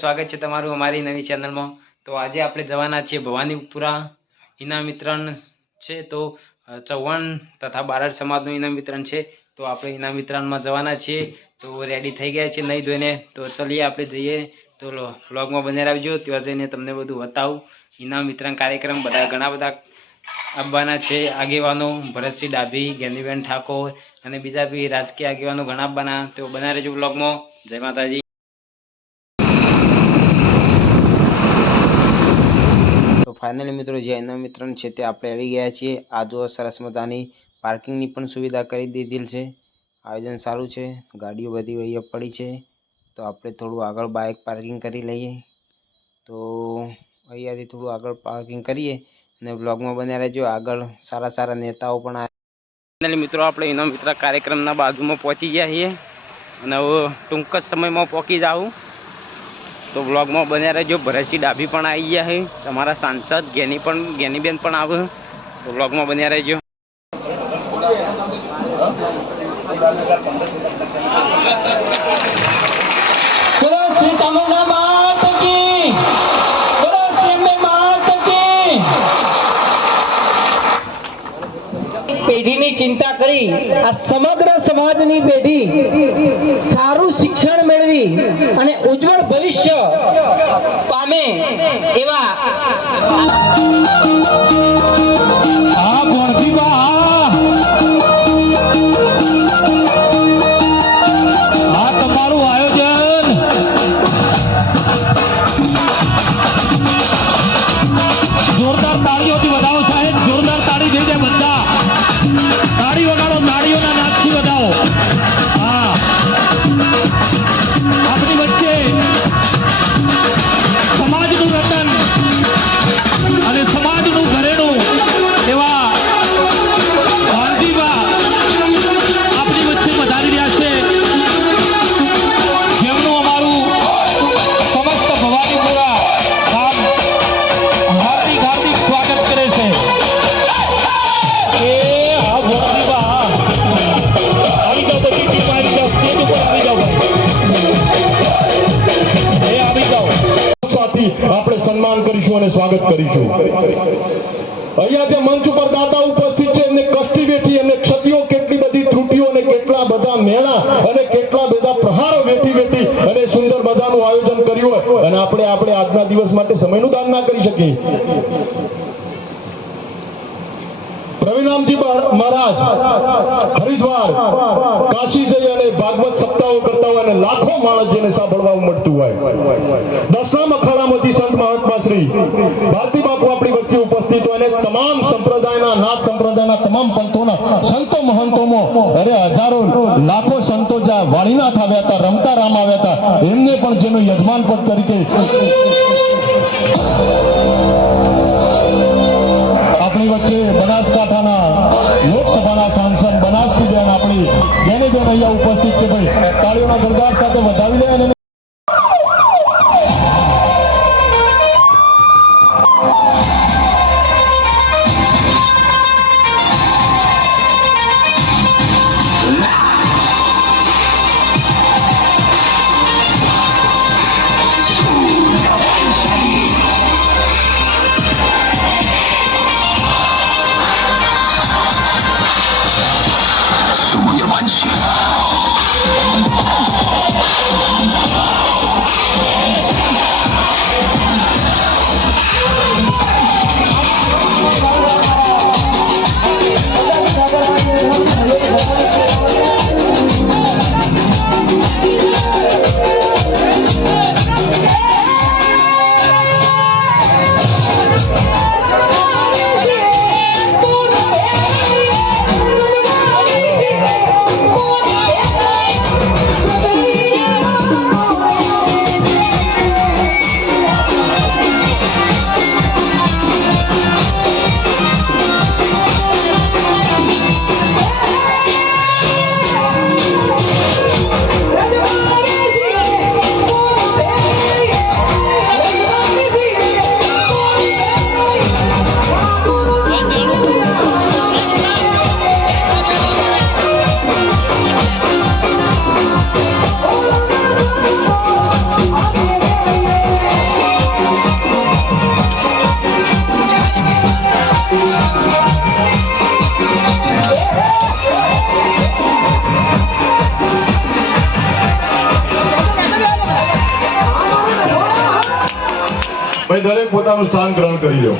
સ્વાગત છે તમારું અમારી નવી ચેનલમાં. તો આજે આપણે જવાના છીએ ભવાનીપુરા ઇનામ વિતરણ છે. તો ચૌહાણ તથા બારડ સમાજનું ઇનામ વિતરણ છે. તો આપણે ઇનામ વિતરણમાં જવાના છીએ. તો રેડી થઈ ગયા છે નહીં જોઈને તો ચલીએ આપણે જઈએ. તો વ્લોગમાં બને આવજો ત્યાં જઈને તમને બધું બતાવું. ઇનામ વિતરણ કાર્યક્રમ બધા ઘણા બધા આપવાના છે. આગેવાનો ભરતસિંહ ડાભી જ્ઞાનીબેન ઠાકોર અને બીજા બી રાજકીય આગેવાનો ઘણા આપવાના. તો બના રહેજો વ્લોગમાં જય માતાજી. ફાઇનલી મિત્રો, જે એના મિત્રણ છે તે આપણે આવી ગયા છીએ. આ જો સરસ મજાની પાર્કિંગની પણ સુવિધા કરી દીધેલ છે. આયોજન સારું છે. ગાડીઓ બધી અહીંયા પડી છે. તો આપણે થોડું આગળ બાઇક પાર્કિંગ કરી લઈએ. તો અહીંયાથી થોડું આગળ પાર્કિંગ કરીએ અને બ્લોગમાં બન્યા રહેજો. આગળ સારા સારા નેતાઓ પણ ફાઇનલી મિત્રો, આપણે એનો મિત્ર કાર્યક્રમના બાજુમાં પહોંચી ગયા છીએ. અને હવે ટૂંક જ સમયમાં પહોંચી જાઉં. તો વ્લોગમાં બન્યા રહેજો. ભરતજી ડાભી પણ આવી ગયા છે. તમારા સાંસદ ગેની પણ, ગેનીબેન પણ આવે. તો વ્લોગમાં બન્યા રહેજો. પેઢીની ચિંતા કરી, આ સમગ્ર સમાજની પેઢી સારું શિક્ષણ મેળવી અને ઉજ્જવળ ભવિષ્ય પામે એવા અને સ્વાગત કરીશું. અહીંયા જે મંચ ઉપર દાતા ઉપસ્થિત છે, એમને કષ્ટી વેઠી અને ક્ષતિઓ કેટલી બધી, ત્રુટીઓ અને કેટલા બધા મેળા અને કેટલા બધા પ્રહારો વેઠી વેઠી અને સુંદર બધાનું આયોજન કર્યું હોય. અને આપણે આપણે આજના દિવસ માટે સમયનું દાન ના કરી શકીએ. પ્રવીણામજી મહારાજ હરિદ્વાર, કાશી જઈ અને ભાગવત સપ્તાહો કરતા હોય અને લાખો માણસ જેને સાંભળવા મળતું હોય. દસનામ અખાડામાંથી સંત મહાત્મા શ્રી ભારતી બાપુ આપણી વચ્ચે ઉપસ્થિત હોય અને તમામ સંપ્રદાયના, નાથ સંપ્રદાયના તમામ પંથોના સંતો મહંતોમાં, અરે હજારો લાખો સંતો જ્યાં વાણીનાથ આવ્યા હતા, રમતા રામ આવ્યા હતા, એમને પણ જેનું યજમાન પદ તરીકે આપણી વચ્ચે બનાસકાંઠાના લોકસભાના સાંસદ બનાસથી બેન આપણી બેને બેન અહીંયા ઉપસ્થિત છે, ભાઈ, તાળીઓના ગણગાટ સાથે વધાવી લે અને સ્થાન ગ્રહણ કરી લો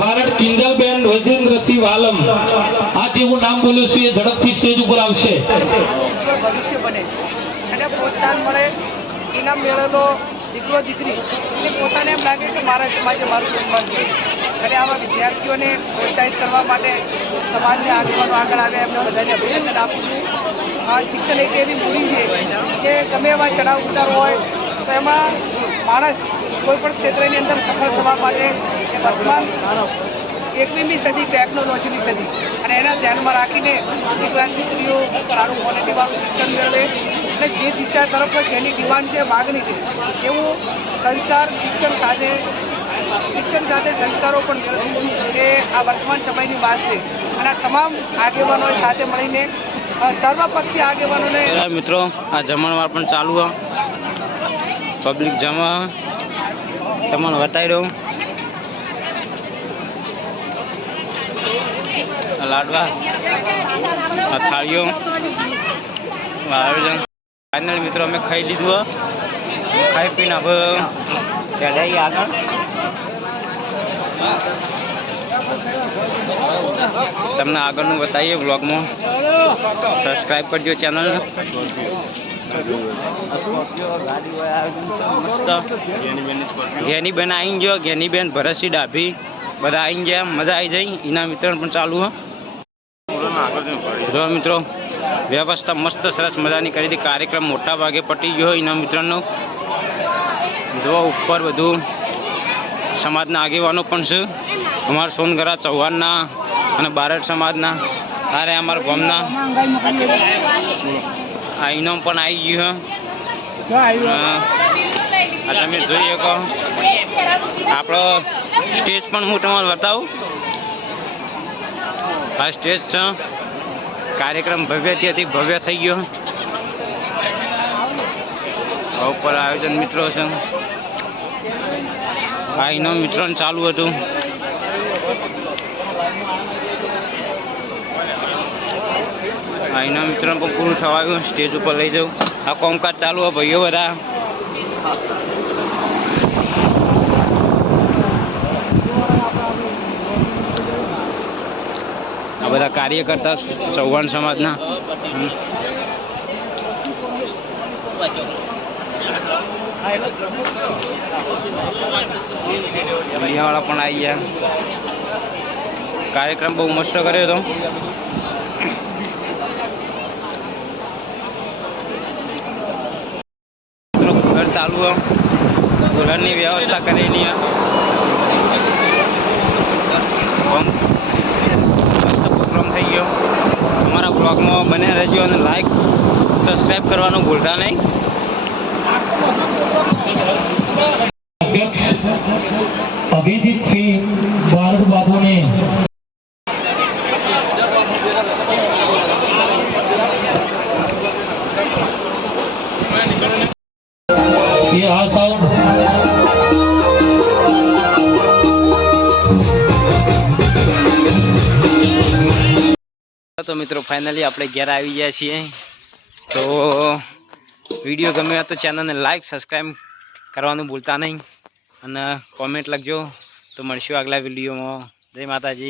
બારડ કિંજલબેન વજેન્દ્રસિંહ વાલમ. આ હું નામ બોલ્યો છું, એ ઝડપથી સ્ટેજ ઉપર આવશે. ભવિષ્ય બને અને પ્રોત્સાહન મળે, ઇનામ મેળવેલો દીકરો, દીકરી એટલે પોતાને એમ લાગે કે મારા સમાજે મારું સન્માન થયું. અને આવા વિદ્યાર્થીઓને પ્રોત્સાહિત કરવા માટે સમાજને આગેવાનો આગળ આવે એમને બધાને અભિનંદન આપું છું. આ શિક્ષણ એક એવી મૂડી છે કે ગમે એવા ચડાવ ઉતાર હોય, તો એમાં માણસ કોઈ પણ ક્ષેત્રની અંદર સફળ થવા માટે એ વર્તમાન એકવીમી સદી ટેકનોલોજીની સદી. અને એના ધ્યાનમાં રાખીને દીકરા દીકરીઓ સારું ક્વોલિટીવાળું શિક્ષણ મેળવે અને જે દિશા તરફ જેની ડિમાન્ડ છે, માગણી છે, એવું સંસ્કાર, શિક્ષણ સાથે શિક્ષણ સાથે સંસ્કારો પણ મેળવવું એ આ વર્તમાન સમયની વાત છે. અને આ તમામ આગેવાનોએ સાથે મળીને સર્વપક્ષી આગેવાનોને મિત્રો, આ જમણવાર પણ ચાલુ પબ્લિક જમા તમને બતાવી દઉં લાડવા. થાળીઓ. આયોજન. ફાઇનલ મિત્રો, અમે ખાઈ લીધું ખાઈ પીને હવે ચડાઈ આગળ. તમને આગળનું બતાવીએ બ્લોગમાં સબસ્ક્રાઈબ કરજો ચેનલ ઘેની બેન આવી ગયો ઘેની બેન ભરતસિંહ ડાભી. બધા આવી ગયા, મજા આવી જાય એના મિત્ર પણ ચાલુ જો મિત્રો, વ્યવસ્થા મસ્ત સરસ મજાની કરી હતી કાર્યક્રમ મોટા ભાગે પટી ગયો એના મિત્રનો જો ઉપર બધું સમાજના આગેવાનો પણ છે. અમારા સોનગરા ચૌહાણના અને બારડ સમાજના. અરે અમારા ગામના. આ ઇનામ પણ આવી ગયું આ તમે જોઈ શકો. આપણો સ્ટેજ પણ હું તમારે બતાવું. આ સ્ટેજ છે. કાર્યક્રમ ભવ્યથી અતિ ભવ્ય થઈ ગયો. ઉપર આયોજન મિત્રો છે. આ ઇનામ વિતરણ ચાલુ હતું. આ મિત્રો પણ પૂરું થવા આવ્યું. સ્ટેજ ઉપર લઈ જાઉં. આ કોમકાજ ચાલુ હોય ભાઈઓ બધા. આ બધા કાર્યકર્તા ચૌહાણ સમાજના. મીડિયાવાળા પણ આવી ગયા. કાર્યક્રમ બહુ મસ્ત કર્યો હતો મિત્રો કુલર ચાલુ હે કુલરની વ્યવસ્થા કરેલી મસ્ત પ્રોગ્રામ થઈ ગયો. અમારા બ્લોગમાં બને રહેજો અને લાઈક સબસ્ક્રાઈબ કરવાનું ભૂલતા નહીં. અભિજીતસિંહ બારડ બાબુને આ સાઉન્ડ. તો મિત્રો ફાઇનલી આપણે ઘેર આવી ગયા છીએ. તો વીડિયો ગમે તો ચેનલને લાઈક સબસ્ક્રાઈબ કરવાનું ભૂલતા નહીં. અને કોમેન્ટ લખજો. તો મળશું આગલા વિડીયોમાં. જય માતાજી.